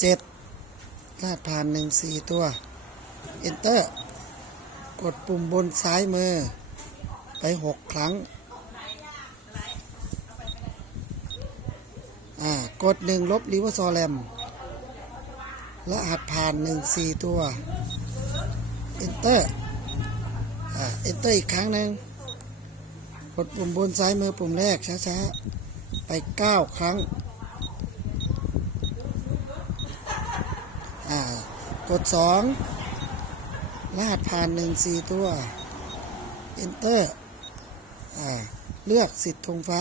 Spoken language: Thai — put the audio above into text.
เจ็ดลาดผ่านหนึ่งสี่ตัว enter กดปุ่มบนซ้ายมือ ไปหกครั้ง อ่า กดหนึ่งลบลิเวอร์ซอแรมและหัดผ่านหนึ่งสี่ตัว enter อ่า enter อีกครั้งหนึ่งกดปุ่มบนซ้ายมือปุ่มแรกช้าๆ ไปเก้าครั้ง อ่า กด 2 รหัสผ่าน 1 4 ตัว enter เลือกสิทธิ์ธงฟ้า